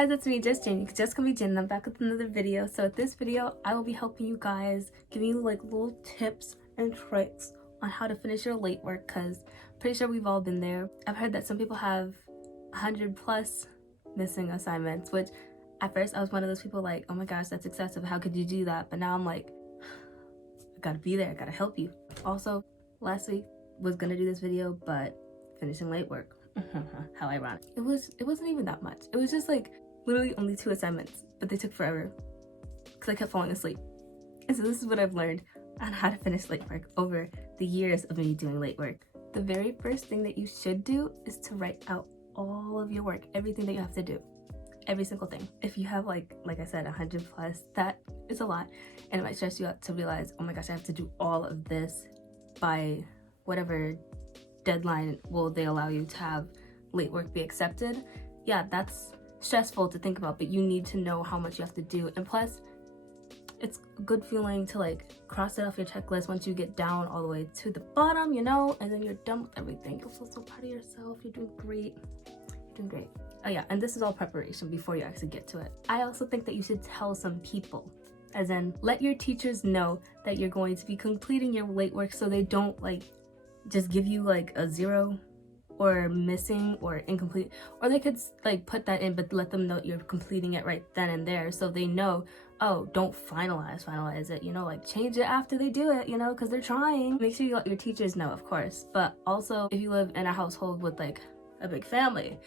guys, it's me, GioGenius. You can just call me Jen, and I'm back with another video. So with this video, I will be helping you guys, giving you like little tips and tricks on how to finish your late work, because pretty sure we've all been there. I've heard that some people have 100 plus missing assignments, which at first I was one of those people like, oh my gosh, that's excessive. How could you do that? But now I'm like, I gotta be there, I gotta help you. Also, last week was gonna do this video, but finishing late work. How ironic. It wasn't even that much. It was just like literally only 2 assignments, but they took forever because I kept falling asleep. And so this is what I've learned on how to finish late work over the years of me doing late work. The very first thing that you should do is to write out all of your work, everything that you have to do, every single thing. If you have like I said, 100 plus, that is a lot, and it might stress you out to realize, oh my gosh, I have to do all of this by whatever deadline will they allow you to have late work be accepted. Yeah, that's stressful to think about, but you need to know how much you have to do. And plus, it's a good feeling to like cross it off your checklist once you get down all the way to the bottom, you know, and then you're done with everything. You'll feel so proud of yourself. You're doing great. You're doing great. Oh yeah, and this is all preparation before you actually get to it. I also think that you should tell some people, as in let your teachers know that you're going to be completing your late work, so they don't like just give you like a 0 or missing or incomplete, or they could like put that in but let them know you're completing it right then and there, so they know, oh, don't finalize it, you know, like change it after they do it, you know, because they're trying. Make sure you let your teachers know, of course, but also if you live in a household with like a big family,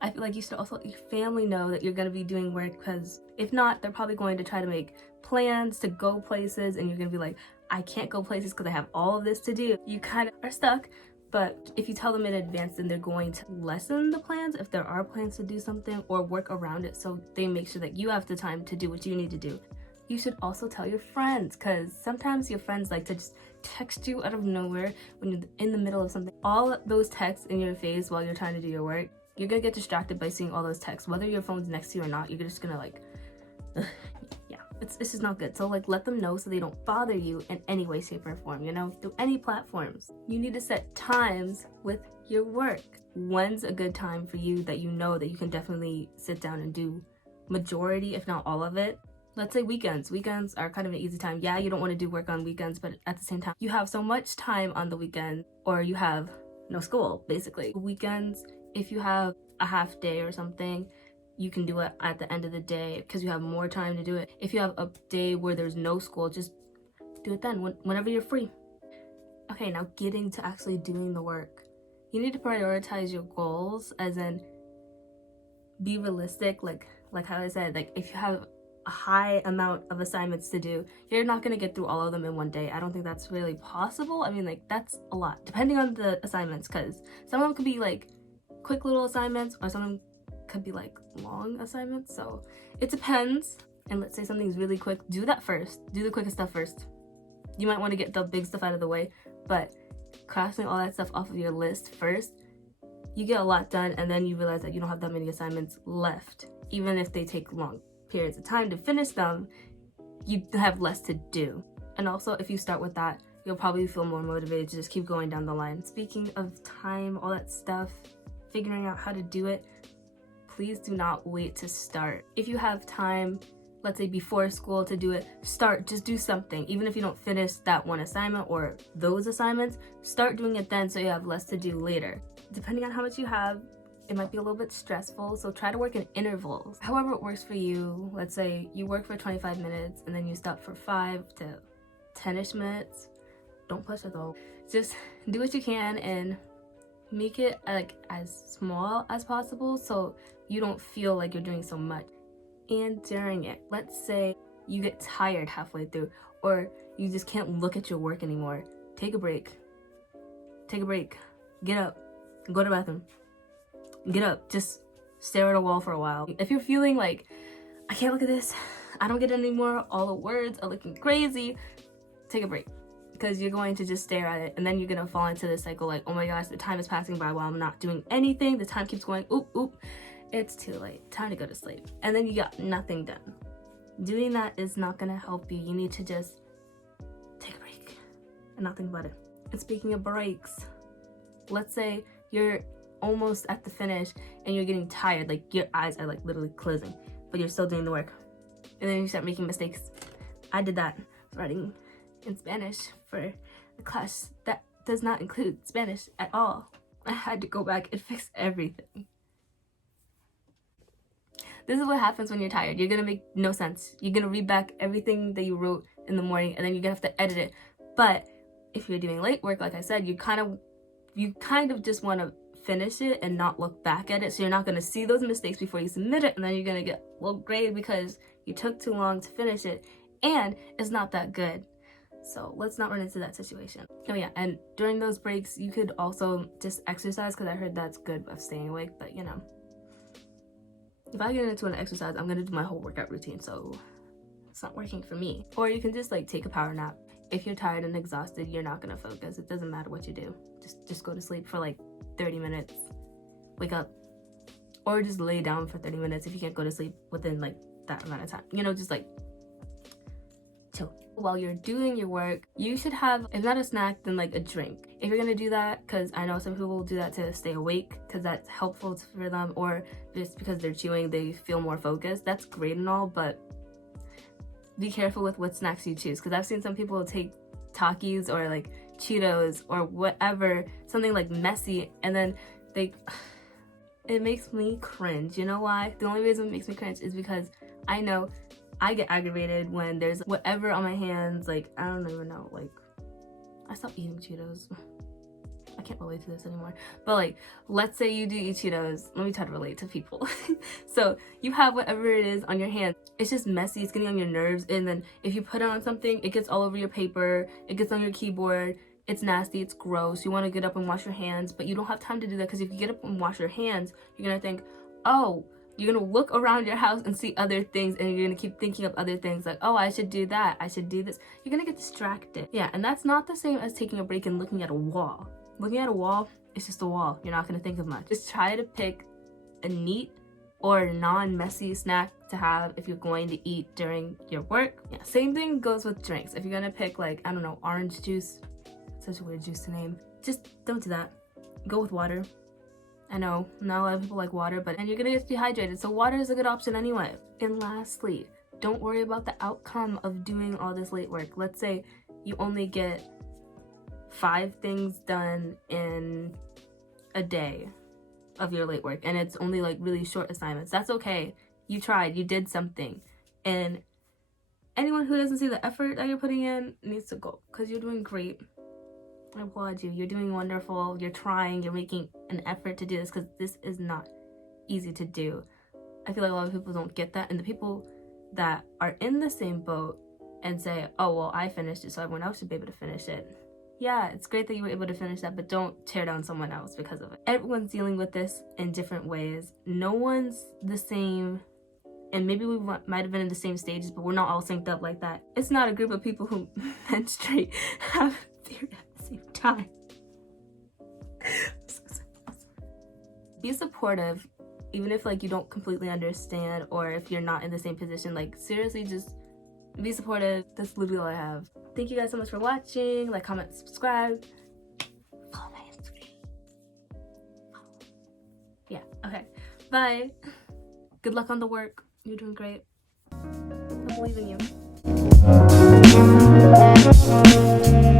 I feel like you should also let your family know that you're going to be doing work, because if not, they're probably going to try to make plans to go places and you're going to be like, I can't go places because I have all of this to do. You kind of are stuck. But if you tell them in advance, then they're going to lessen the plans if there are plans to do something, or work around it so they make sure that you have the time to do what you need to do. You should also tell your friends, because sometimes your friends like to just text you out of nowhere when you're in the middle of something. All those texts in your face while you're trying to do your work, you're gonna get distracted by seeing all those texts. Whether your phone's next to you or not, you're just gonna like, yeah, it's just not good. So like let them know so they don't bother you in any way, shape, or form, you know, through any platforms. You need to set times with your work. When's a good time for you that you know that you can definitely sit down and do majority, if not all of it? Let's say weekends. Weekends are kind of an easy time. Yeah, you don't want to do work on weekends, but at the same time, you have so much time on the weekend, or you have no school, basically. Weekends, if you have a half day or something, you can do it at the end of the day because you have more time to do it. If you have a day where there's no school, just do it then, whenever you're free. Okay, now getting to actually doing the work. You need to prioritize your goals, as in be realistic. Like how I said, like if you have a high amount of assignments to do, you're not going to get through all of them in one day. I don't think that's really possible. I mean, like that's a lot depending on the assignments, because some of them could be like quick little assignments, or some of them could be like long assignments, so it depends. And let's say something's really quick, do that first. Do the quickest stuff first. You might want to get the big stuff out of the way, but crossing all that stuff off of your list first, you get a lot done, and then you realize that you don't have that many assignments left. Even if they take long periods of time to finish them, you have less to do. And also, if you start with that, you'll probably feel more motivated to just keep going down the line. Speaking of time, all that stuff, figuring out how to do it, please do not wait to start. If you have time, let's say before school, to do it, start. Just do something. Even if you don't finish that one assignment or those assignments, start doing it then so you have less to do later. Depending on how much you have, it might be a little bit stressful, so try to work in intervals. However it works for you. Let's say you work for 25 minutes and then you stop for 5 to 10-ish minutes. Don't push it though. Just do what you can and make it like as small as possible so you don't feel like you're doing so much. And during it, let's say you get tired halfway through, or you just can't look at your work anymore. Take a break. Take a break. Get up. Go to the bathroom. Get up. Just stare at a wall for a while. If you're feeling like, I can't look at this, I don't get it anymore, all the words are looking crazy, take a break. Because you're going to just stare at it, and then you're going to fall into this cycle like, oh my gosh, the time is passing by while I'm not doing anything. The time keeps going, oop, it's too late, time to go to sleep. And then you got nothing done. Doing that is not going to help you. You need to just take a break and not think about it. And speaking of breaks, let's say you're almost at the finish and you're getting tired, like your eyes are like literally closing, but you're still doing the work, and then you start making mistakes. I did that writing in Spanish for a class that does not include Spanish at all. I had to go back and fix everything. This is what happens when you're tired. You're gonna make no sense. You're gonna read back everything that you wrote in the morning, and then you're gonna have to edit it. But if you're doing late work, like I said, you kind of just want to finish it and not look back at it, so you're not gonna see those mistakes before you submit it, and then you're gonna get a low grade because you took too long to finish it, and it's not that good. So let's not run into that situation. Oh yeah, and during those breaks, you could also just exercise, because I heard that's good of staying awake, but you know, if I get into an exercise, I'm gonna do my whole workout routine, so it's not working for me. Or you can just like take a power nap. If you're tired and exhausted, you're not gonna focus. It doesn't matter what you do. Just go to sleep for like 30 minutes. Wake up. Or just lay down for 30 minutes if you can't go to sleep within like that amount of time. You know, just like chill. While you're doing your work, you should have, if not a snack, then like a drink. If you're gonna do that, because I know some people will do that to stay awake because that's helpful for them, or just because they're chewing they feel more focused, that's great and all, but be careful with what snacks you choose, because I've seen some people take Takis or like Cheetos or whatever, something like messy, and then it makes me cringe. You know why? The only reason it makes me cringe is because I know I get aggravated when there's whatever on my hands. Like, I don't even know, like, I stopped eating Cheetos. I can't relate to this anymore. But like, let's say you do eat Cheetos. Let me try to relate to people. So you have whatever it is on your hand. It's just messy. It's getting on your nerves. And then if you put it on something, it gets all over your paper. It gets on your keyboard. It's nasty. It's gross. You want to get up and wash your hands, but you don't have time to do that, because if you get up and wash your hands, you're going to think, oh, you're going to look around your house and see other things, and you're going to keep thinking of other things like, oh, I should do that. I should do this. You're going to get distracted. Yeah, and that's not the same as taking a break and looking at a wall. Looking at a wall, it's just a wall. You're not going to think of much. Just try to pick a neat or non-messy snack to have if you're going to eat during your work. Yeah, same thing goes with drinks. If you're going to pick, like, I don't know, orange juice, such a weird juice to name, just don't do that. Go with water. I know not a lot of people like water, and you're gonna get dehydrated, so water is a good option anyway. And lastly, don't worry about the outcome of doing all this late work. Let's say you only get 5 things done in a day of your late work, and it's only like really short assignments. That's okay. You tried, you did something. And anyone who doesn't see the effort that you're putting in needs to go, because you're doing great. I applaud you. You're doing wonderful. You're trying. You're making an effort to do this, because this is not easy to do. I feel like a lot of people don't get that, and the people that are in the same boat and say, oh, well, I finished it, so everyone else should be able to finish it. Yeah, it's great that you were able to finish that, but don't tear down someone else because of it. Everyone's dealing with this in different ways. No one's the same, and maybe we might have been in the same stages, but we're not all synced up like that. It's not a group of people who menstruate have period at the same time. Be supportive, even if like you don't completely understand, or if you're not in the same position. Like, seriously, just be supportive. That's literally all I have. Thank you guys so much for watching. Like, comment, subscribe. Follow my Instagram. Yeah, okay. Bye. Good luck on the work. You're doing great. I believe in you.